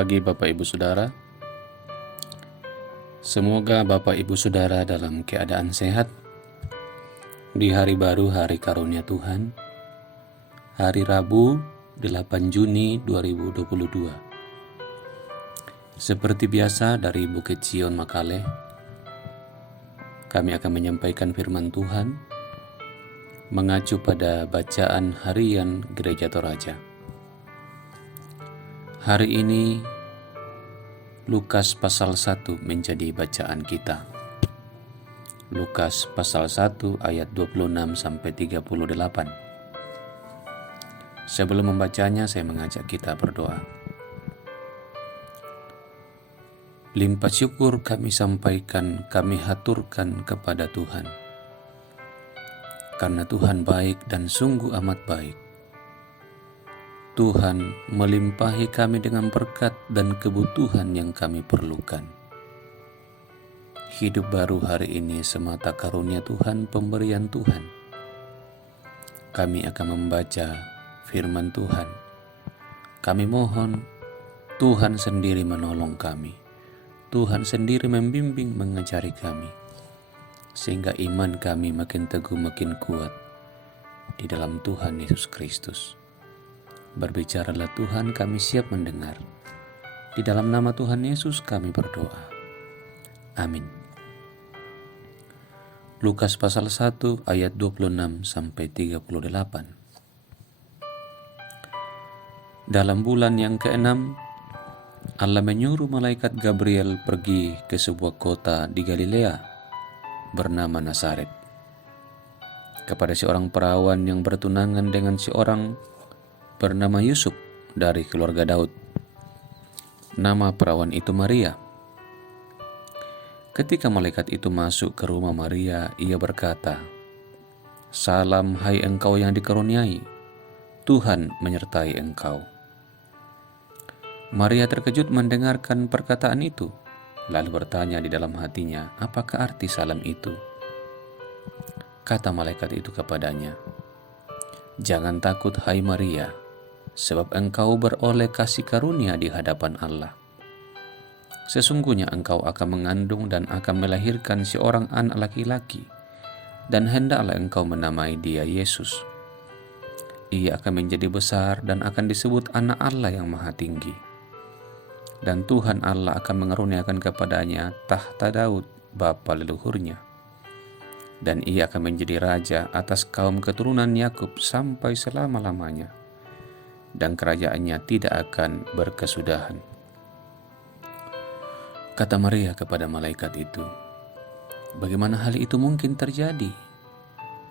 pagi Bapak Ibu Saudara. Semoga Bapak Ibu Saudara dalam keadaan sehat di hari baru, hari karunia Tuhan, hari Rabu 8 Juni 2022. Seperti biasa dari Bukit Sion Makale, kami akan menyampaikan firman Tuhan mengacu pada bacaan harian Gereja Toraja. Hari ini Lukas pasal 1 menjadi bacaan kita. Lukas pasal 1 ayat 26 sampai 38. Sebelum membacanya, saya mengajak kita berdoa. Limpah syukur kami sampaikan, kami haturkan kepada Tuhan. Karena Tuhan baik dan sungguh amat baik. Tuhan melimpahi kami dengan berkat dan kebutuhan yang kami perlukan. Hidup baru hari ini semata karunia Tuhan, pemberian Tuhan. Kami akan membaca firman Tuhan. Kami mohon Tuhan sendiri menolong kami. Tuhan sendiri membimbing, mengajari kami. Sehingga iman kami makin teguh, makin kuat di dalam Tuhan Yesus Kristus. Berbicaralah Tuhan, kami siap mendengar. Di dalam nama Tuhan Yesus kami berdoa. Amin. Lukas pasal 1 ayat 26 sampai 38. Dalam bulan yang ke-6, Allah menyuruh malaikat Gabriel pergi ke sebuah kota di Galilea bernama Nazaret, kepada seorang perawan yang bertunangan dengan seorang bernama Yusuf dari keluarga Daud. Nama perawan itu Maria. Ketika malaikat itu masuk ke rumah Maria, ia berkata, "Salam hai engkau yang dikaruniai, Tuhan menyertai engkau." Maria terkejut mendengarkan perkataan itu, lalu bertanya di dalam hatinya, apakah arti salam itu? Kata malaikat itu kepadanya, "Jangan takut hai Maria, sebab engkau beroleh kasih karunia di hadapan Allah. Sesungguhnya engkau akan mengandung dan akan melahirkan seorang anak laki-laki, dan hendaklah engkau menamai dia Yesus. Ia akan menjadi besar dan akan disebut Anak Allah yang Maha Tinggi. Dan Tuhan Allah akan mengaruniakan kepadanya tahta Daud, bapa leluhurnya. Dan ia akan menjadi raja atas kaum keturunan Yakub sampai selama-lamanya. Dan kerajaannya tidak akan berkesudahan." Kata Maria kepada malaikat itu, "Bagaimana hal itu mungkin terjadi?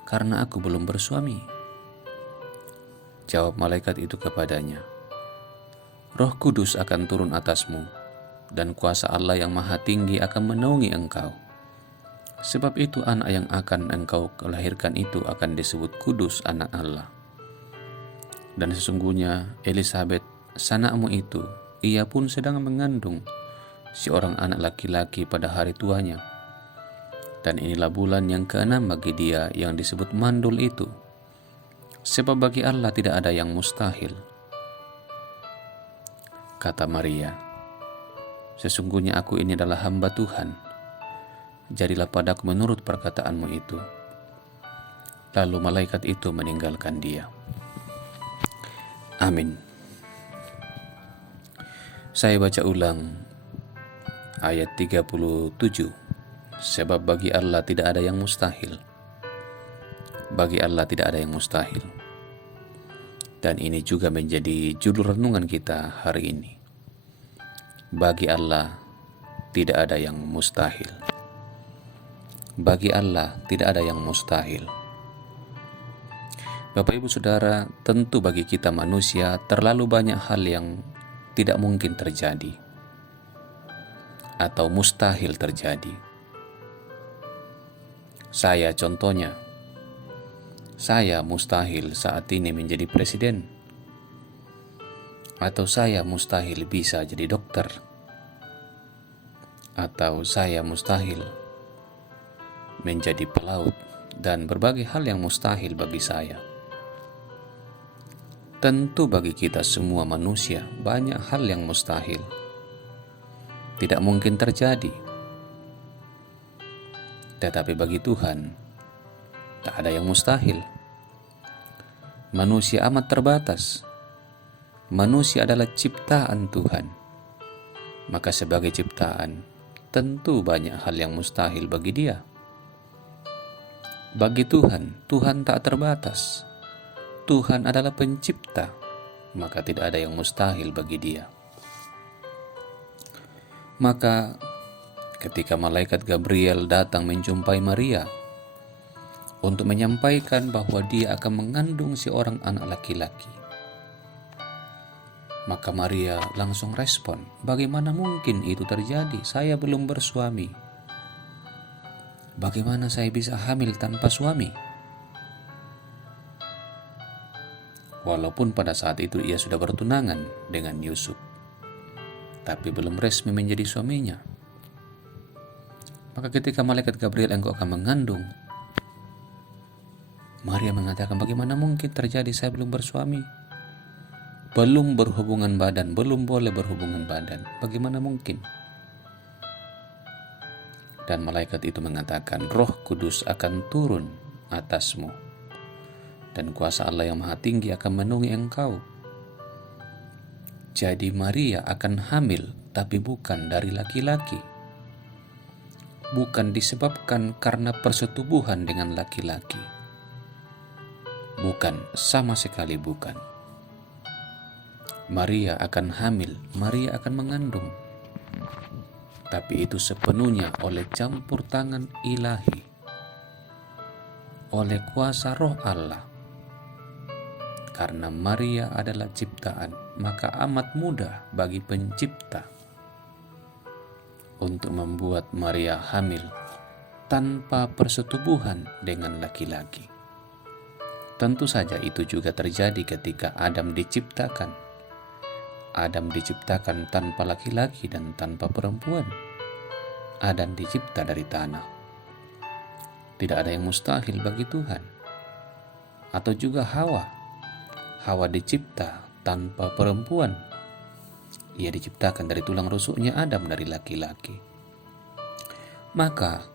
Karena aku belum bersuami." Jawab malaikat itu kepadanya, "Roh Kudus akan turun atasmu, dan kuasa Allah yang Maha Tinggi akan menaungi engkau. Sebab itu anak yang akan engkau lahirkan itu akan disebut Kudus, Anak Allah. Dan sesungguhnya Elisabet, sanakmu itu, ia pun sedang mengandung seorang anak laki-laki pada hari tuanya. Dan inilah bulan yang ke-6 bagi dia yang disebut mandul itu. Sebab bagi Allah tidak ada yang mustahil." Kata Maria, "Sesungguhnya aku ini adalah hamba Tuhan. Jadilah padaku menurut perkataanmu itu." Lalu malaikat itu meninggalkan dia. Amin. Saya baca ulang ayat 37. Sebab bagi Allah tidak ada yang mustahil. Bagi Allah tidak ada yang mustahil. Dan ini juga menjadi judul renungan kita hari ini. Bagi Allah tidak ada yang mustahil. Bagi Allah tidak ada yang mustahil. Bapak Ibu Saudara, tentu bagi kita manusia terlalu banyak hal yang tidak mungkin terjadi atau mustahil terjadi. Saya contohnya, saya mustahil saat ini menjadi presiden, atau saya mustahil bisa jadi dokter, atau saya mustahil menjadi pelaut, dan berbagai hal yang mustahil bagi saya. Tentu bagi kita semua manusia banyak hal yang mustahil, tidak mungkin terjadi. Tetapi bagi Tuhan, tak ada yang mustahil. Manusia amat terbatas. Manusia adalah ciptaan Tuhan. Maka sebagai ciptaan, tentu banyak hal yang mustahil bagi Dia. Bagi Tuhan, Tuhan tak terbatas. Tuhan adalah pencipta, maka tidak ada yang mustahil bagi Dia. Maka ketika malaikat Gabriel datang menjumpai Maria untuk menyampaikan bahwa dia akan mengandung seorang anak laki-laki, maka Maria langsung respon, bagaimana mungkin itu terjadi? Saya belum bersuami. Bagaimana saya bisa hamil tanpa suami? Walaupun pada saat itu ia sudah bertunangan dengan Yusuf, tapi belum resmi menjadi suaminya. Maka ketika malaikat Gabriel, engkau akan mengandung, Maria mengatakan, bagaimana mungkin terjadi, saya belum bersuami, belum berhubungan badan, belum boleh berhubungan badan, bagaimana mungkin? Dan malaikat itu mengatakan, Roh Kudus akan turun atasmu, dan kuasa Allah yang Maha Tinggi akan menaungi engkau. Jadi Maria akan hamil, tapi bukan dari laki-laki. Bukan disebabkan karena persetubuhan dengan laki-laki. Bukan, sama sekali bukan. Maria akan hamil, Maria akan mengandung. Tapi itu sepenuhnya oleh campur tangan ilahi, oleh kuasa Roh Allah. Karena Maria adalah ciptaan, maka amat mudah bagi pencipta untuk membuat Maria hamil tanpa persetubuhan dengan laki-laki. Tentu saja itu juga terjadi ketika Adam diciptakan. Adam diciptakan tanpa laki-laki dan tanpa perempuan. Adam dicipta dari tanah. Tidak ada yang mustahil bagi Tuhan. Atau juga Hawa. Hawa dicipta tanpa perempuan. Ia diciptakan dari tulang rusuknya Adam, dari laki-laki. Maka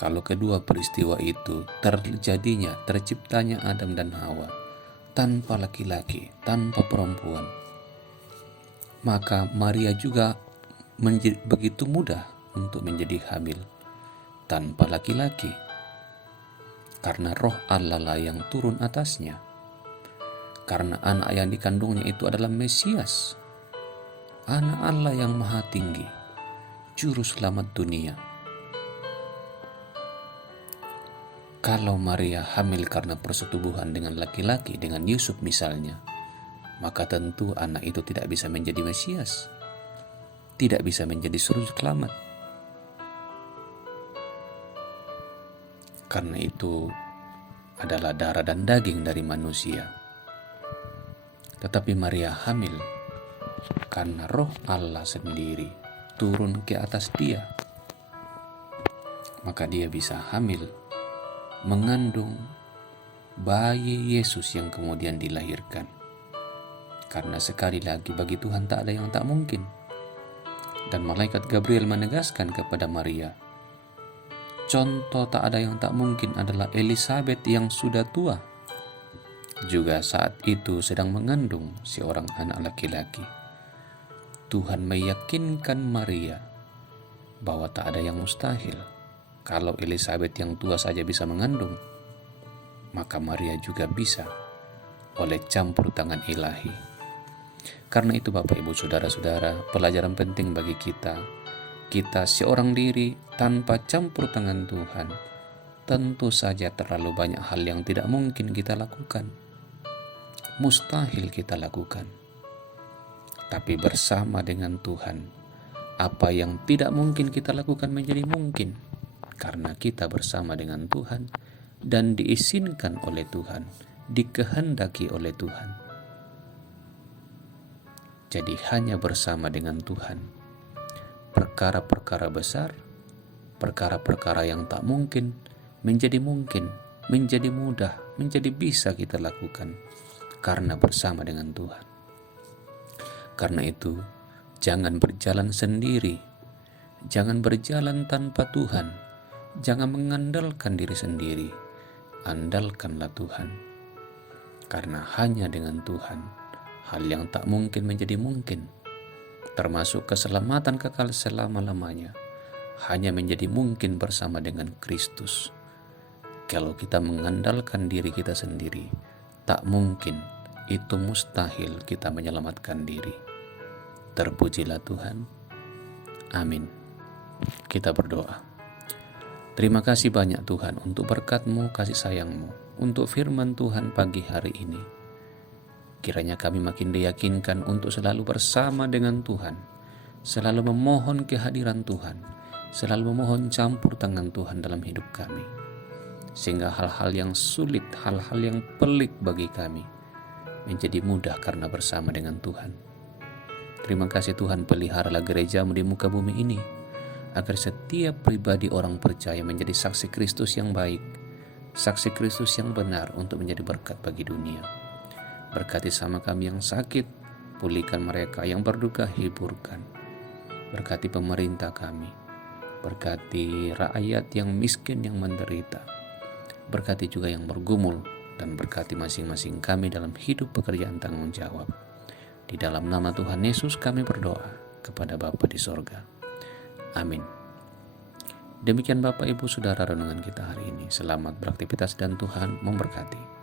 kalau kedua peristiwa itu terciptanya Adam dan Hawa tanpa laki-laki, tanpa perempuan, maka Maria juga begitu mudah untuk menjadi hamil tanpa laki-laki, karena Roh Allah lah yang turun atasnya. Karena anak yang dikandungnya itu adalah Mesias, anak Allah yang Maha Tinggi, Juru Selamat dunia. Kalau Maria hamil karena persetubuhan dengan laki-laki, dengan Yusuf misalnya, maka tentu anak itu tidak bisa menjadi Mesias, tidak bisa menjadi Juru Selamat. Karena itu adalah darah dan daging dari manusia. Tetapi Maria hamil karena Roh Allah sendiri turun ke atas dia. Maka dia bisa hamil, mengandung bayi Yesus yang kemudian dilahirkan. Karena sekali lagi bagi Tuhan tak ada yang tak mungkin. Dan malaikat Gabriel menegaskan kepada Maria, contoh tak ada yang tak mungkin adalah Elizabeth yang sudah tua, juga saat itu sedang mengandung seorang anak laki-laki. Tuhan meyakinkan Maria bahwa tak ada yang mustahil. Kalau Elizabeth yang tua saja bisa mengandung, maka Maria juga bisa oleh campur tangan ilahi. Karena itu Bapak Ibu Saudara-saudara, pelajaran penting bagi kita seorang diri tanpa campur tangan Tuhan, tentu saja terlalu banyak hal yang tidak mungkin kita lakukan. Mustahil kita lakukan. Tapi bersama dengan Tuhan, apa yang tidak mungkin kita lakukan menjadi mungkin, karena kita bersama dengan Tuhan dan diizinkan oleh Tuhan, dikehendaki oleh Tuhan. Jadi hanya bersama dengan Tuhan, perkara-perkara besar, perkara-perkara yang tak mungkin, menjadi mungkin, menjadi mudah, menjadi bisa kita lakukan. karena bersama dengan Tuhan. Karena itu, jangan berjalan sendiri, jangan berjalan tanpa Tuhan, jangan mengandalkan diri sendiri, andalkanlah Tuhan. Karena hanya dengan Tuhan, hal yang tak mungkin menjadi mungkin, termasuk keselamatan kekal selama-lamanya, hanya menjadi mungkin bersama dengan Kristus. Kalau kita mengandalkan diri kita sendiri, tak mungkin, itu mustahil kita menyelamatkan diri. Terpujilah Tuhan. Amin. Kita berdoa. Terima kasih banyak Tuhan untuk berkat-Mu, kasih sayang-Mu, untuk firman Tuhan pagi hari ini. Kiranya kami makin diyakinkan untuk selalu bersama dengan Tuhan, selalu memohon kehadiran Tuhan, selalu memohon campur tangan Tuhan dalam hidup kami. Sehingga hal-hal yang sulit, hal-hal yang pelik bagi kami menjadi mudah karena bersama dengan Tuhan. Terima kasih Tuhan, peliharalah gereja-Mu di muka bumi ini, agar setiap pribadi orang percaya menjadi saksi Kristus yang baik, saksi Kristus yang benar untuk menjadi berkat bagi dunia. Berkati sama kami yang sakit, pulihkan mereka yang berduka, hiburkan. Berkati pemerintah kami, berkati rakyat yang miskin yang menderita, berkati juga yang bergumul, dan berkati masing-masing kami dalam hidup pekerjaan tanggung jawab. Di dalam nama Tuhan Yesus kami berdoa kepada Bapa di sorga. Amin. Demikian Bapak Ibu Saudara renungan kita hari ini. Selamat beraktivitas dan Tuhan memberkati.